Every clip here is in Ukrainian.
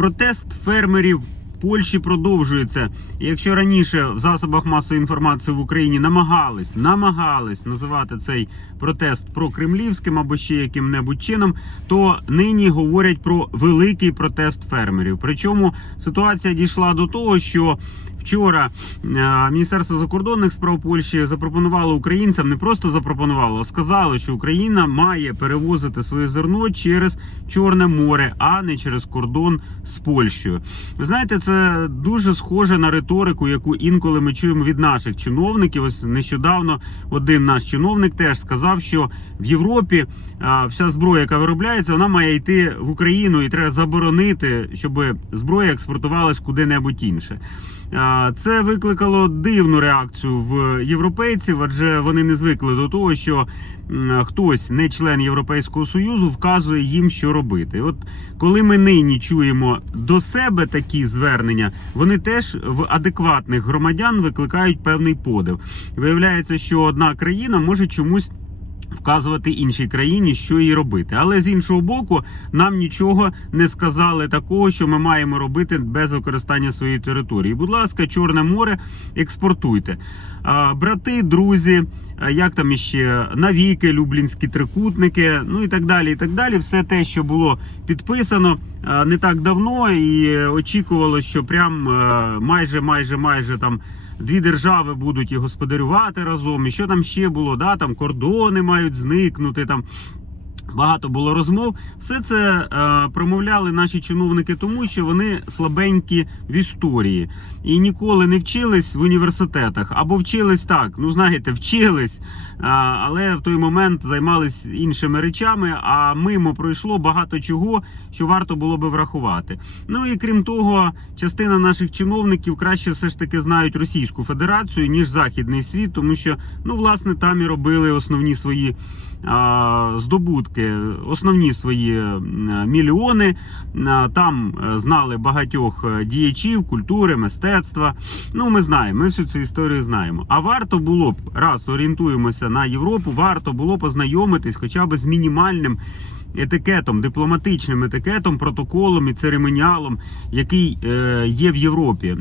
Протест фермерів Польщі продовжується. Якщо раніше в засобах масової інформації в Україні намагались намагались називати цей протест прокремлівським або ще яким-небудь чином, то нині говорять про великий протест фермерів. Причому ситуація дійшла до того, що Вчора е, Міністерство закордонних справ Польщі запропонувало українцям, не просто запропонувало, а сказали, що Україна має перевозити своє зерно через Чорне море, а не через кордон з Польщею. Ви знаєте, це дуже схоже на риторику, яку інколи ми чуємо від наших чиновників. Ось нещодавно один наш чиновник теж сказав, що в Європі вся зброя, яка виробляється, вона має йти в Україну і треба заборонити, щоб зброя експортувалась куди-небудь інше. Це викликало дивну реакцію в європейців, адже вони не звикли до того, що хтось, не член Європейського союзу, вказує їм, що робити. От коли ми нині чуємо до себе такі звернення, вони теж в адекватних громадян викликають певний подив. Виявляється, що одна країна може чомусь. Вказувати іншій країні, що їй робити, але з іншого боку, нам нічого не сказали такого, що ми маємо робити без використання своєї території. Будь ласка, Чорне море експортуйте. Брати, друзі, як там іще навіки, люблінські трикутники, ну і так далі. І так далі. Все те, що було підписано не так давно, і очікувало, що прям а, майже, майже, майже там. Дві держави будуть і господарювати разом, і що там ще було, да, там кордони мають зникнути. Там багато було розмов. Все це е, промовляли наші чиновники, тому що вони слабенькі в історії і ніколи не вчились в університетах або вчились так. Ну знаєте, вчились, а, але в той момент займались іншими речами. А мимо пройшло багато чого, що варто було би врахувати. Ну і крім того, частина наших чиновників краще все ж таки знають Російську Федерацію ніж Західний світ, тому що ну власне там і робили основні свої здобутки, основні свої мільйони. Там е, знали багатьох е, діячів культури, мистецтва. Ну, ми знаємо, ми всю цю історію знаємо. А варто було б раз орієнтуємося на Європу, варто було познайомитись хоча б з мінімальним. Етикетом, дипломатичним етикетом, протоколом і церемоніалом, який е, є в Європі.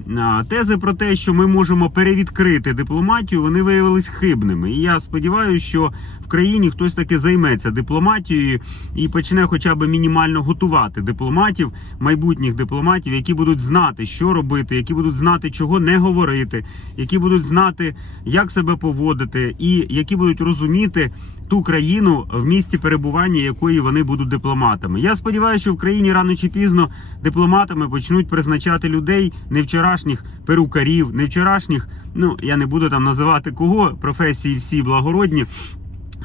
Тези про те, що ми можемо перевідкрити дипломатію, вони виявились хибними. І я сподіваюся, що в країні хтось таки займеться дипломатією і почне хоча б мінімально готувати дипломатів, майбутніх дипломатів, які будуть знати, що робити, які будуть знати, чого не говорити, які будуть знати, як себе поводити, і які будуть розуміти ту країну в місті перебування, якої вони будуть дипломатами. Я сподіваюся, що в країні рано чи пізно дипломатами почнуть призначати людей не вчорашніх перукарів, не вчорашніх. Ну я не буду там називати кого професії всі благородні.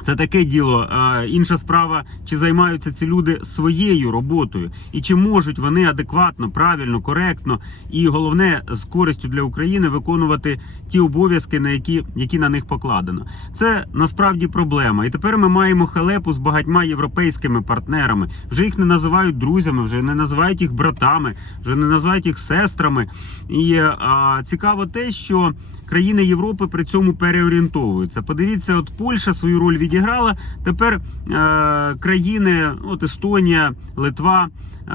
Це таке діло. Інша справа, чи займаються ці люди своєю роботою, і чи можуть вони адекватно, правильно, коректно і головне з користю для України виконувати ті обов'язки, на які, які на них покладено. Це насправді проблема. І тепер ми маємо халепу з багатьма європейськими партнерами. Вже їх не називають друзями, вже не називають їх братами, вже не називають їх сестрами. І а, цікаво те, що країни Європи при цьому переорієнтовуються. Подивіться, от Польща свою роль відіграла. Тепер е, країни, от Естонія, Литва. е,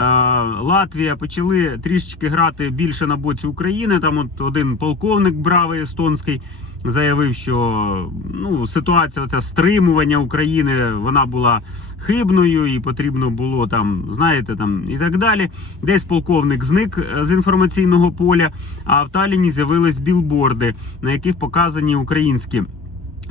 Латвія почали трішечки грати більше на боці України. Там от один полковник бравий естонський заявив, що ну ситуація оця стримування України вона була хибною і потрібно було там, знаєте, там і так далі. Десь полковник зник е, з інформаційного поля. А в Таліні з'явились білборди, на яких показані українські.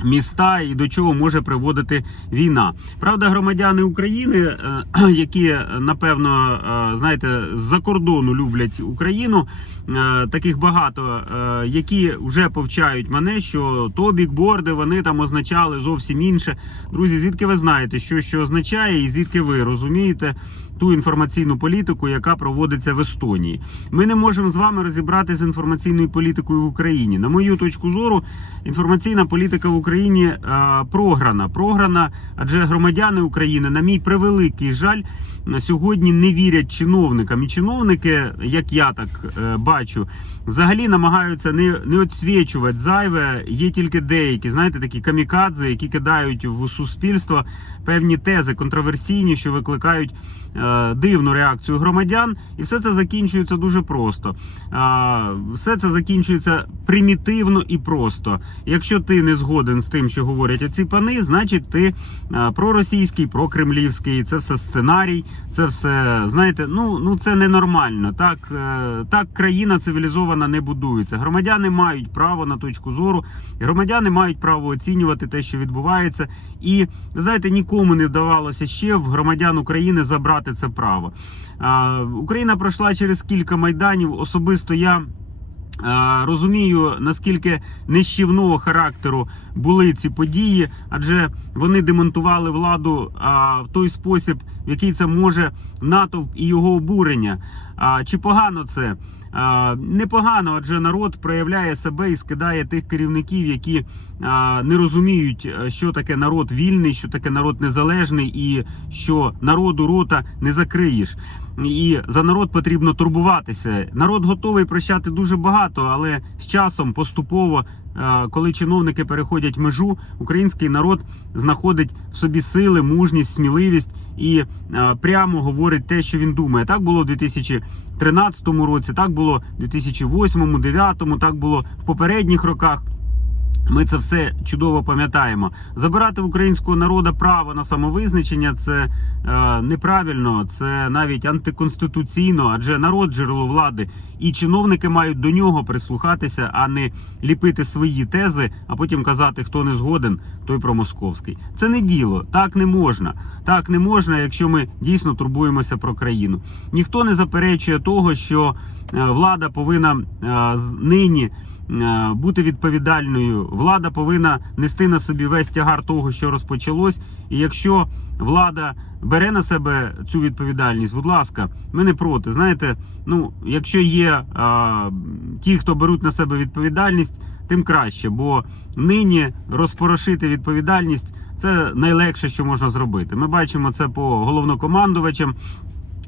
Міста і до чого може приводити війна. Правда, громадяни України, е, які напевно е, знаєте, з-за кордону люблять Україну, е, таких багато, е, які вже повчають мене, що то бікборди вони там означали зовсім інше. Друзі, звідки ви знаєте, що що означає, і звідки ви розумієте ту інформаційну політику, яка проводиться в Естонії? Ми не можемо з вами розібратися з інформаційною політикою в Україні. На мою точку зору, інформаційна політика в Україні е, програна. Програна, адже громадяни України, на мій превеликий жаль, на сьогодні не вірять чиновникам. І чиновники, як я так е, бачу, взагалі намагаються не, не відсвічувати зайве. Є тільки деякі, знаєте, такі камікадзе, які кидають в суспільство певні тези контроверсійні, що викликають е, дивну реакцію громадян, і все це закінчується дуже просто. А, Все це закінчується примітивно і просто. Якщо ти не згоден з тим, що говорять оці пани, значить ти е, проросійський, прокремлівський. Це все сценарій, це все знаєте. Ну ну це ненормально. Так, е, так країна цивілізована не будується. Громадяни мають право на точку зору, громадяни мають право оцінювати те, що відбувається, і знаєте, нікому не вдавалося ще в громадян України забрати це право. А, Україна пройшла через кілька майданів. Особисто я. Е, Розумію, наскільки нищівного характеру були ці події, адже вони демонтували владу в той спосіб, в який це може натовп і його обурення. Чи погано це? Непогано, адже народ проявляє себе і скидає тих керівників, які не розуміють, е, що таке народ вільний, що таке народ незалежний, і що народу рота не закриєш. І за народ потрібно турбуватися. Народ готовий прощати дуже багато, але з часом поступово, е, коли чиновники переходять межу, український народ знаходить в собі сили, мужність, сміливість і е, прямо говорить те, що він думає. Так було в 2013 році, так було в 2008, 2009, так було в попередніх роках. Ми це все чудово пам'ятаємо. Забирати в українського народу право на самовизначення це е, неправильно, це навіть антиконституційно, адже народ джерело влади, і чиновники мають до нього прислухатися, а не ліпити свої тези, а потім казати, хто не згоден, той промосковський. Це не діло, так не можна. Так не можна, якщо ми дійсно турбуємося про країну. Ніхто не заперечує того, що е, влада повинна е, нині. Е, бути відповідальною. Влада повинна нести на собі весь тягар того, що розпочалось. І якщо влада бере на себе цю відповідальність, будь ласка, ми не проти. Знаєте, ну якщо є а, ті, хто беруть на себе відповідальність, тим краще, бо нині розпорошити відповідальність це найлегше, що можна зробити. Ми бачимо це по головнокомандувачам.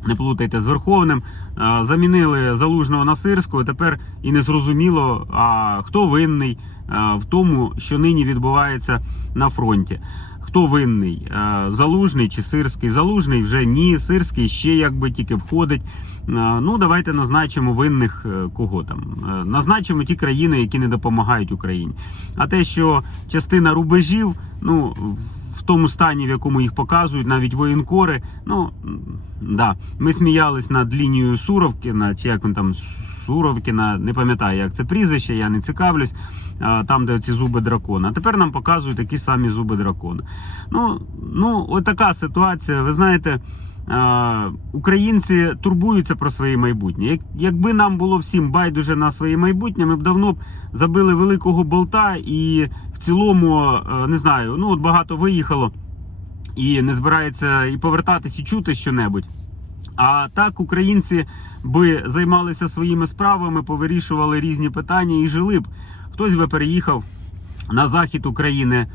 Не плутайте з Верховним, Е, замінили залужного на Сирського. Тепер і не зрозуміло, а хто винний е, в тому, що нині відбувається на фронті. Хто винний? Е, Залужний чи Сирський? Залужний вже ні. Сирський ще якби тільки входить. Ну давайте назначимо винних кого там. Назначимо ті країни, які не допомагають Україні. А те, що частина рубежів, ну в- тому стані, в якому їх показують, навіть воєнкори. Ну да, ми сміялись над лінією Суровкіна, чи як він там Суровкіна, не пам'ятаю, як це прізвище, я не цікавлюсь. Там, де ці зуби дракона. А тепер нам показують такі самі зуби дракона. Ну, ну отака ситуація. Ви знаєте. Е, Українці турбуються про своє майбутнє. Як, якби нам було всім байдуже на своє майбутнє, ми б давно б забили великого болта і в цілому е, не знаю, ну от багато виїхало і не збирається і повертатись, і чути щонебудь. А так українці би займалися своїми справами, повирішували різні питання і жили б. Хтось би переїхав на захід України,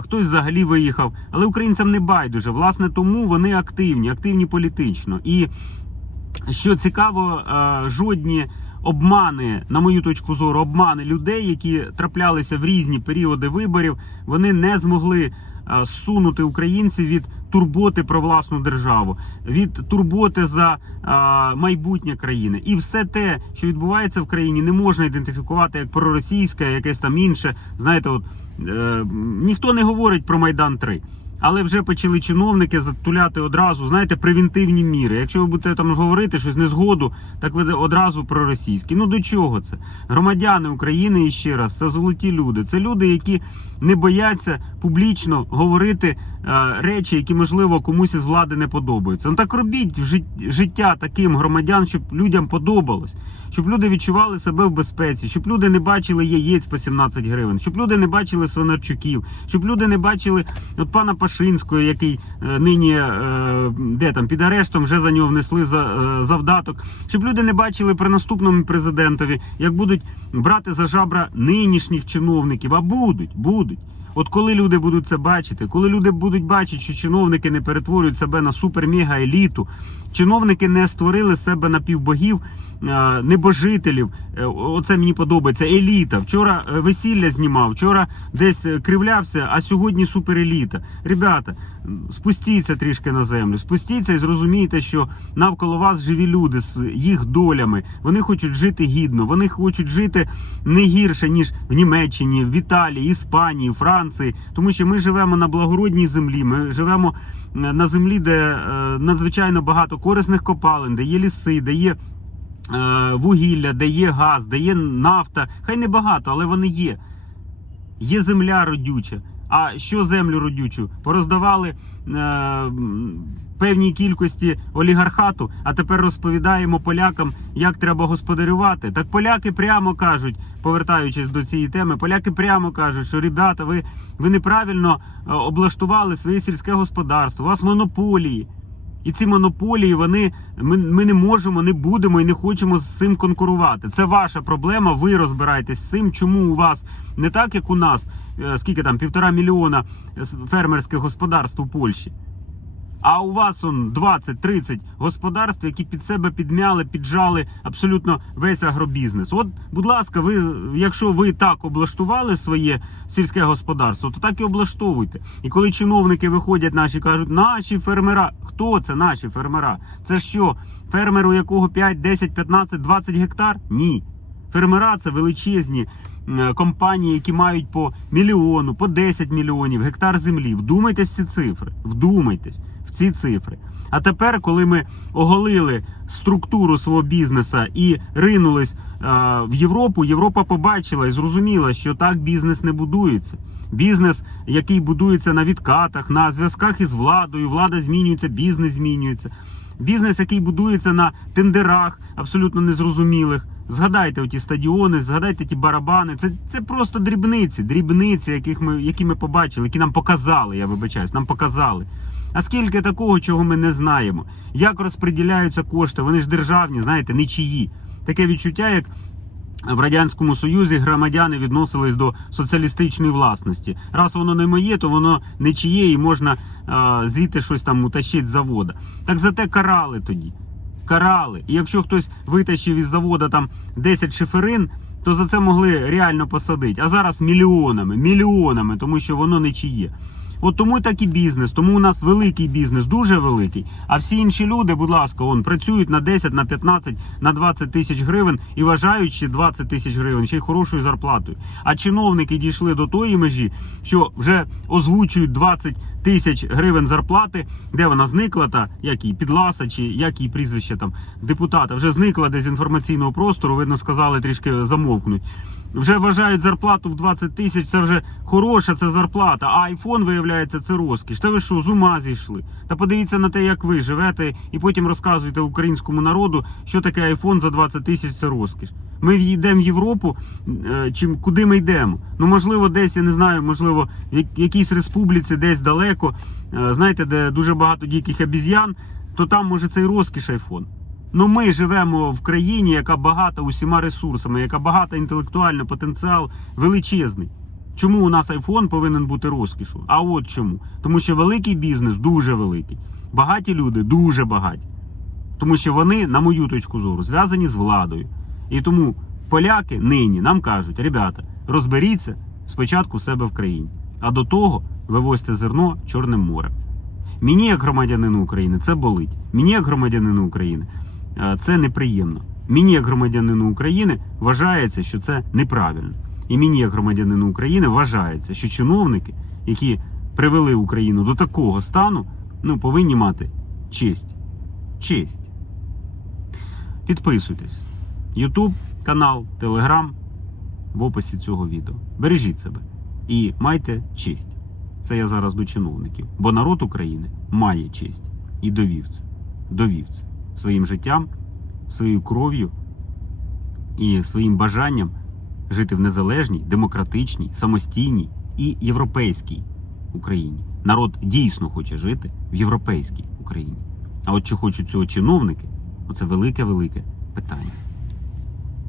хтось взагалі виїхав. Але українцям не байдуже. Власне, тому вони активні, активні політично. І що цікаво, жодні обмани, на мою точку зору, обмани людей, які траплялися в різні періоди виборів, вони не змогли е, зсунути українців від турботи про власну державу, від турботи за е, майбутнє країни. І все те, що відбувається в країні, не можна ідентифікувати як проросійське, якесь там інше. Знаєте, от е, ніхто не говорить про Майдан 3 але вже почали чиновники затуляти одразу, знаєте, превентивні міри. Якщо ви будете там говорити щось не згоду, так ви одразу проросійські. Ну до чого це? Громадяни України і ще раз, це золоті люди. Це люди, які не бояться публічно говорити е, речі, які можливо комусь із влади не подобаються. Ну так робіть життя таким громадян, щоб людям подобалось, щоб люди відчували себе в безпеці, щоб люди не бачили яєць по 17 гривень, щоб люди не бачили свинарчуків, щоб люди не бачили от пана Пашинського, який е, нині е, де там під арештом вже за нього внесли за, е, завдаток, щоб люди не бачили при наступному президентові, як будуть брати за жабра нинішніх чиновників, а будуть, будуть. От коли люди будуть це бачити, коли люди будуть бачити, що чиновники не перетворюють себе на супер-мега еліту, чиновники не створили себе напівбогів, е, небожителів. Е, Оце мені подобається. Еліта. Вчора е, весілля знімав, вчора десь кривлявся, а сьогодні супереліта. Ребята, спустіться трішки на землю, спустіться і зрозумійте, що навколо вас живі люди з їх долями. Вони хочуть жити гідно, вони хочуть жити не гірше, ніж в Німеччині, в Італії, Іспанії, Франції. Тому що ми живемо на благородній землі. Ми живемо на землі, де е, надзвичайно багато корисних копалин, де є ліси, де є. е, Вугілля, де є газ, де є нафта, хай не багато, але вони є. Є земля родюча. А що землю родючу? Пороздавали е, певній кількості олігархату, а тепер розповідаємо полякам, як треба господарювати. Так поляки прямо кажуть, повертаючись до цієї теми, поляки прямо кажуть, що ребята, ви, ви неправильно е, облаштували своє сільське господарство, у вас монополії. І ці монополії, вони ми, ми не можемо, не будемо і не хочемо з цим конкурувати. Це ваша проблема. Ви розбираєтесь з цим, чому у вас не так, як у нас, е, скільки там півтора мільйона е, фермерських господарств у Польщі. А у вас он 20-30 господарств, які під себе підмяли, піджали абсолютно весь агробізнес. От, будь ласка, ви, якщо ви так облаштували своє сільське господарство, то так і облаштовуйте. І коли чиновники виходять наші кажуть, наші фермера, хто це наші фермера? Це що, фермер, у якого 5, 10, 15, 20 гектар? Ні. Фермера це величезні компанії, які мають по мільйону, по 10 мільйонів гектар землі. Вдумайтесь ці цифри. Вдумайтесь в ці цифри. А тепер, коли ми оголили структуру свого бізнеса і ринулись е, в Європу, Європа побачила і зрозуміла, що так бізнес не будується. Бізнес, який будується на відкатах, на зв'язках із владою, влада змінюється, бізнес змінюється. Бізнес, який будується на тендерах, абсолютно незрозумілих. Згадайте оті стадіони, згадайте ті барабани. Це, це просто дрібниці, дрібниці, яких ми, які ми побачили, які нам показали, я вибачаюсь, нам показали. А скільки такого, чого ми не знаємо? Як розподіляються кошти? Вони ж державні, знаєте, нічиї. Таке відчуття, як в Радянському Союзі громадяни відносились до соціалістичної власності. Раз воно не моє, то воно не чиє і можна е, звідти щось там утащити з завода. Так зате карали тоді. Карали. І якщо хтось витащив із завода там 10 шиферин, то за це могли реально посадити. А зараз мільйонами, мільйонами, тому що воно не чиє. От тому так і бізнес, тому у нас великий бізнес, дуже великий. А всі інші люди, будь ласка, он працюють на 10, на 15, на 20 тисяч гривень і вважають ще 20 тисяч гривень ще й хорошою зарплатою. А чиновники дійшли до тої межі, що вже озвучують 20 тисяч гривень зарплати. Де вона зникла, та як її підласа, чи як її прізвище там депутата, вже зникла десь з інформаційного простору. Видно, сказали трішки замовкнуть. Вже вважають зарплату в 20 тисяч, це вже хороша це зарплата. А айфон, виявляється, це розкіш. Та ви що, з ума зійшли? Та подивіться на те, як ви живете, і потім розказуєте українському народу, що таке айфон за 20 тисяч це розкіш. Ми йдемо в Європу, е, чим куди ми йдемо? Ну, можливо, десь я не знаю, можливо, в якійсь республіці, десь далеко, е, знаєте, де дуже багато диких обіз'ян, то там може цей розкіш айфон. Ну ми живемо в країні, яка багата усіма ресурсами, яка багата інтелектуально, потенціал величезний. Чому у нас айфон повинен бути розкішу? А от чому? Тому що великий бізнес дуже великий. Багаті люди дуже багаті. Тому що вони, на мою точку зору, зв'язані з владою. І тому поляки нині нам кажуть: ребята, розберіться спочатку себе в країні, а до того вивозьте зерно Чорним морем. Мені, як громадянину України, це болить. Мені, як громадянину України, е, це неприємно. Мені, як громадянину України, вважається, що це неправильно. І мені, як громадянину України, вважається, що чиновники, які привели Україну до такого стану, ну, повинні мати честь. Честь. Підписуйтесь. Ютуб, канал, Телеграм в описі цього відео. Бережіть себе і майте честь. Це я зараз до чиновників. Бо народ України має честь і довів це. Довів це своїм життям, своєю кров'ю і своїм бажанням жити в незалежній, демократичній, самостійній і європейській Україні. Народ дійсно хоче жити в європейській Україні. А от чи хочуть цього чиновники, оце велике-велике питання.